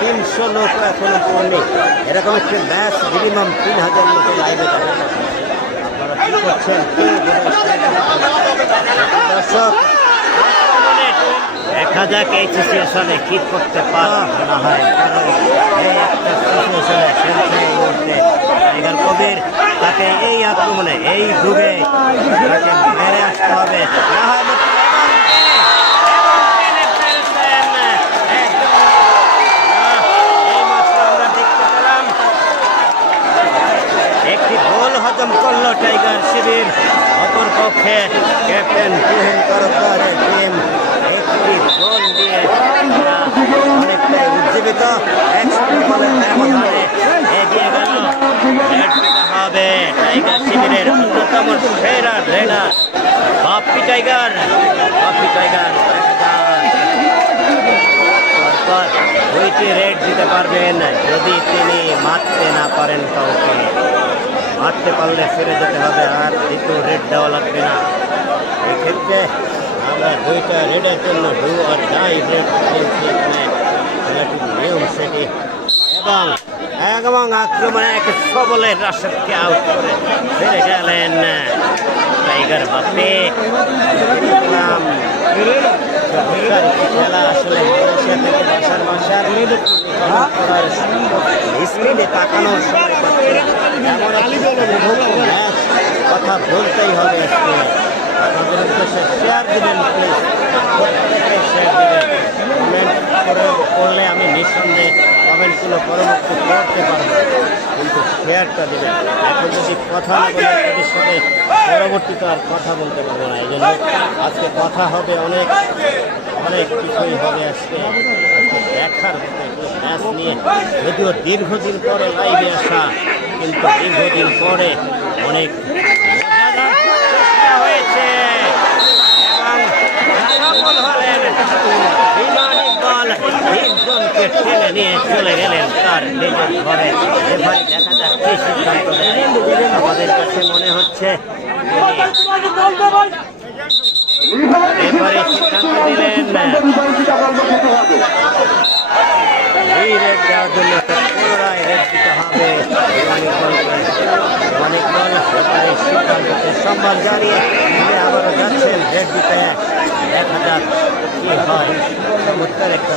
তিনশো লোক এখনও পড়েনি। এরকম একটি ম্যাচ মিনিমাম তিন হাজার লোক লাইভে দেখানো আপনারা কি করছেন? দর্শক দেখা যাক এই সিচুয়েশনে কি করতে পারে মনে হয়? কারণ এই একটা সিচুয়েশনে খেলছে এই মুহূর্তে টাইগার কবির। তাকে এই আক্রমণে এই যুগে তাকে মেরে আসতে হবে। না হয় মুক্তি এই মাত্র আমরা দেখতে পেলাম একটি গোল হজম করল টাইগার শিবির, অপর পক্ষে ক্যাপ্টেন তুহিন তরফদারের টিম একটি গোল দিয়ে অনেকটাই উজ্জীবিত। এক্সট্রা বলের এগিয়ে গেল। হবে টাইগার শিবিরের অন্যতম সেরা raider Bappi tiger. Bappi tiger দুইটি রেড দিতে পারবেন, যদি তিনি মারতে না পারেন কাউকে। মারতে পারলে ফিরে যেতে হবে আর দ্বিতীয় রেড দেওয়া লাগবে না। এক্ষেত্রে আমরা দুইটা রেডের জন্য ডু আর ডাই রেড খেলছি এখানে। খেলাটির নিয়ম সেটি। এবং এবং আক্রমণে এক সবলে রাশেদকে আউট করে ফিরে গেলেন টাইগার বাপে। খেলা আসলে মালয়েশিয়া থেকে বাসার বাসার। করার স্ক্রিনে তাকানোর কথা বলতেই হবে শেয়ার দিবেন প্লিজ শেয়ার দিবেন। কমেন্ট করে করলে আমি নিঃসন্দেহে কমেন্টগুলো পরবর্তী করতে পারব কিন্তু শেয়ারটা দেবেন। এখন যদি কথা না বলে আপনাদের সাথে পরবর্তীতে আর কথা বলতে পারব না। এই জন্য আজকে কথা হবে অনেক অনেক কিছুই হবে আজকে। আজকে দেখার মতো ম্যাচ নিয়ে। যদিও দীর্ঘদিন পরে লাইভে আসা, কিন্তু দীর্ঘদিন পরে অনেক চলে গেলেন তার নিজের ঘরে। রেফারি দেখা যাক সিদ্ধান্ত আমাদের কাছে মনে হচ্ছে রেফারি সিদ্ধান্ত দিলেন এই রেড দেওয়ার জন্য অনেক বল সম্মান জানিয়ে তিনি আবারও যাচ্ছেন রেড দিতে দেখা যাক কি হয় একটা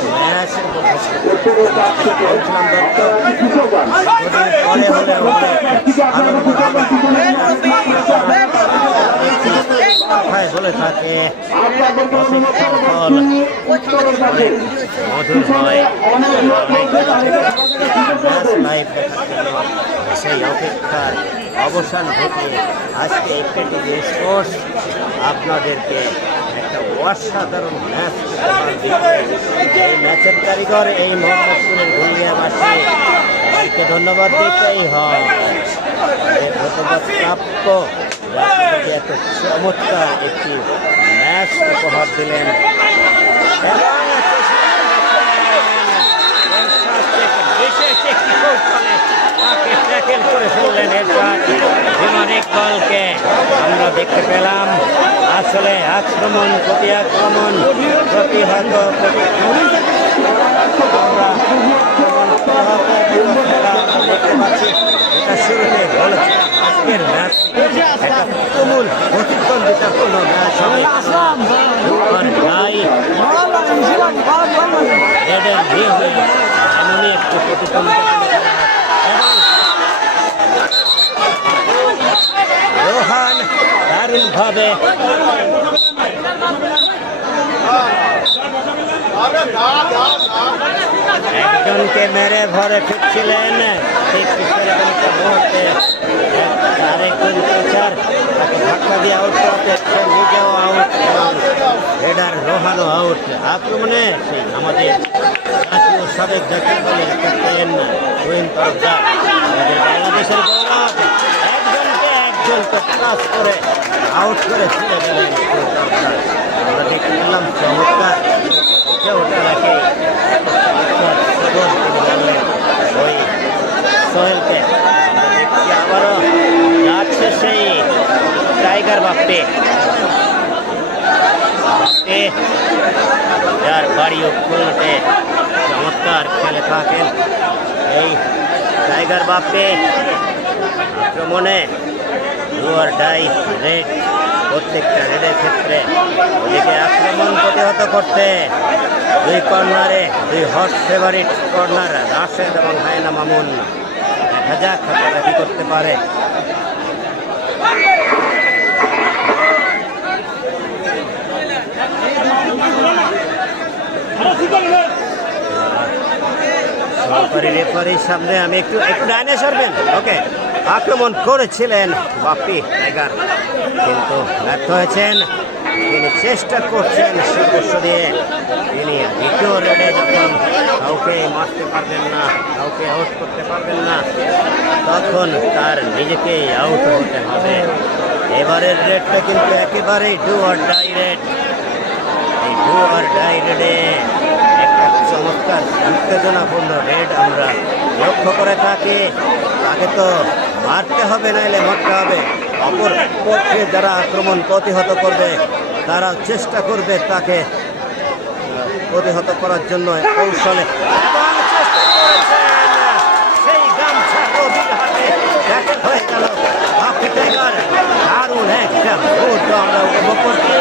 কথায় বলে থাকে মধুর হয় ম্যাচ সেই অপেক্ষার অবসান ঘটিয়ে আজকে এফএটিভি স্পোর্টস আপনাদেরকে একটা অসাধারণ ম্যাচ এই ম্যাচের কারিগর এই মোহাম্মদপুরের ঘুরিয়াবাসী তাদেরকে ধন্যবাদ দিতেই হয়। ধন্যবাদ প্রাপ্য। এত চমৎকার একটি ম্যাচ উপহার দিলেন। করে ফেললেন এরপর বিমান ইকবালকে। আমরা দেখতে পেলাম আসলে আক্রমণ প্রতি আক্রমণ প্রতিহত এটা শুরুতে বলেছিলাম আজকের ম্যাচ একটা এবং রোহান দারুণ ভাবে একজনকে মেরে ভরে ফিরছিলেন। ঠিক মুহূর্তে দিয়ে আউট আউট আমাদের সাবেক জাতীয় দলের ক্যাপ্টেন বাংলাদেশের গৌরব একজনকে ক্লাস করে আউট করে ছুটে গেলেন আমরা দেখতে পেলাম চমৎকার। ওই সোহেলকে সেই টাইগার যার বাড়িও চমৎকার খেলে থাকেন। এই টাইগার বাপে আক্রমণে ডুয়ার ডাই রেড প্রত্যেকটা রেডের ক্ষেত্রে ওদিকে আক্রমণ প্রতিহত করতে দুই কর্নারে দুই হট ফেভারিট কর্নার রাশেদ এবং হায়না মামুন দেখা যাক কি করতে পারে। সহকারী রেফারির সামনে, আমি একটু একটু ডাইনে সরবেন। ওকে আক্রমণ করেছিলেন বাপ্পি টাইগার কিন্তু ব্যর্থ হয়েছেন। তিনি চেষ্টা করছেন সর্বস্ব দিয়ে। তিনি দ্বিতীয় রেডে যখন কাউকে মারতে পারবেন না, কাউকে আউট করতে পারবেন না, তখন তার নিজেকেই আউট হতে হবে। এবারের রেডটা কিন্তু একেবারেই ডু আর ডাই রেড এই ডু আর ডাই রেডে একটা চমৎকার, উত্তেজনাপূর্ণ রেড আমরা লক্ষ্য করে থাকি। তাকে তো মারতে হবে, নাইলে মারতে হবে। অপর পক্ষে যারা আক্রমণ প্রতিহত করবে, তারা চেষ্টা করবে তাকে প্রতিহত করার জন্য কৌশলে এবং চেষ্টা করেছেন সেই গামছা গভীর হাতে ব্যাট হয়ে গেল হাফি টাইগার দারুণ একটা মুহূর্ত আমরা উপভোগ করছি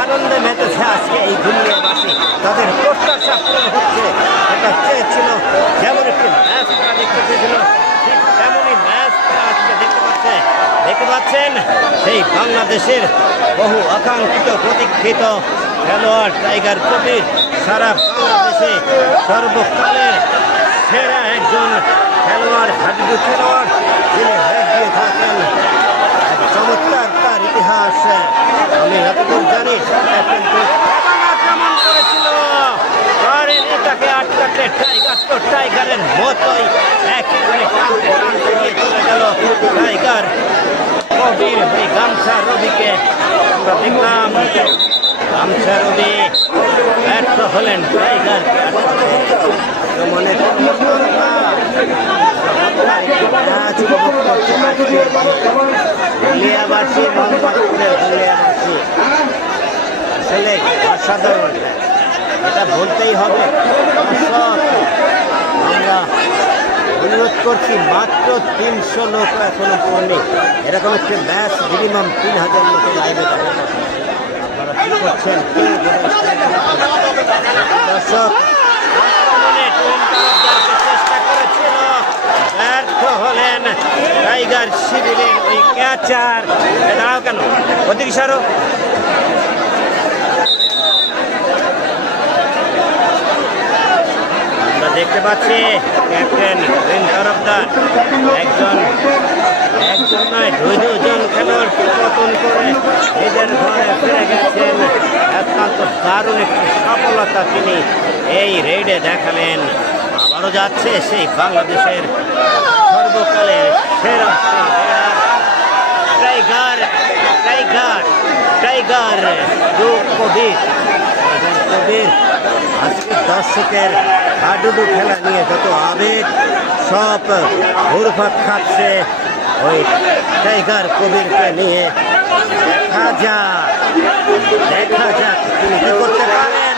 আনন্দে মেতেছে আজকে এই দুনিয়াবাসী তাদের প্রত্যাশা পূরণ হচ্ছে এটা চেয়েছিল যেমন একটি ম্যাচ তারা দেখতে চেয়েছিল ঠিক তেমনই ম্যাচ তারা আজকে দেখতে পাচ্ছে দেখতে পাচ্ছেন সেই বাংলাদেশের বহু আকাঙ্ক্ষিত, প্রতীক্ষিত খেলোয়াড় টাইগার কবির সারা বাংলাদেশে সর্বকালের সেরা একজন খেলোয়াড়, হাডুডু খেলোয়াড়। যিনি দিয়ে থাকেন চমৎকার তার ইতিহাস। আমি যতদূর জানি টাইগার টাইগারের মতোই একেবারে চলে গেল টাইগার। কবির ওই গামছা রবিকে দেখলাম গামছা রবি ব্যর্থ হলেন, টাইগার দুলিয়াবাসী মোহাম্মদপুরের দুলিয়াবাসী আসলে অসাধারণ। এটা বলতেই হবে। আমরা অনুরোধ করছি, মাত্র তিনশো লোক এখনও পড়েনি। এরকম একটি ম্যাচ মিনিমাম তিন হাজার লোকের লাইভে আপনারা করছেন? টাইগার শিবিরের ক্যাচার দাঁড়াও কেন? ওদিকে সারো দেখতে পাচ্ছি ক্যাপ্টেন একজন একজন নয় দুই দুজন খেলোয়াড়কে পতন করে নিজের ঘরে ফিরে গেছেন। অত্যন্ত দারুণ একটি সফলতা তিনি এই রেডে দেখালেন। আবারও যাচ্ছে সেই বাংলাদেশের সর্বকালের সেরা সেই রেডার টাইগার টাইগার টাইগার দু কবির টাইগার কবির আজকে দর্শকের হাডুডু খেলা নিয়ে যত আবেগ সব ঘুরফাক খাচ্ছে ওই টাইগার কবিরকে নিয়ে দেখা যাক দেখা যাক তিনি কি করতে পারেন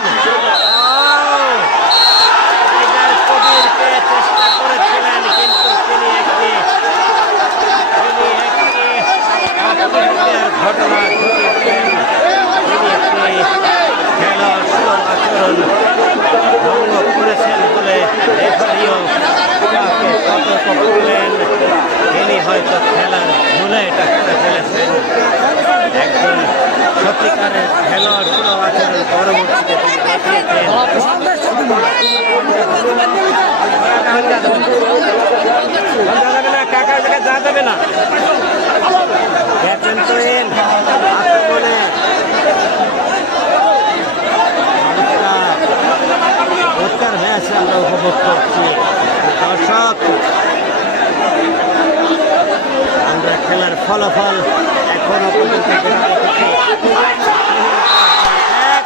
ও! টাইগার কবিরকে চেষ্টা করেছিলেন কিন্তু তিনি একটি তিনি একটি অপ্রীতিকর ঘটনা ঘটিয়েছেন তিনি একটি খেলার সুর আচরণ ভঙ্গ করেছেন বলে রেফারিও তাকে সতর্ক করলেন তিনি হয়তো খেলার ভুলে এটা করে ফেলেছেন একজন সত্যিকারের খেলোয়াড় সুর আচরণ পরবর্তীতে তিনি দেখিয়েছেন যাবে না কাকার জায়গায় যা যাবে না ক্যাপ্টেন তো এন আক্রমণে উত্তর ম্যাচ আমরা উপভোগ করছি দর্শক আমরা খেলার ফলাফল এখনও পর্যন্ত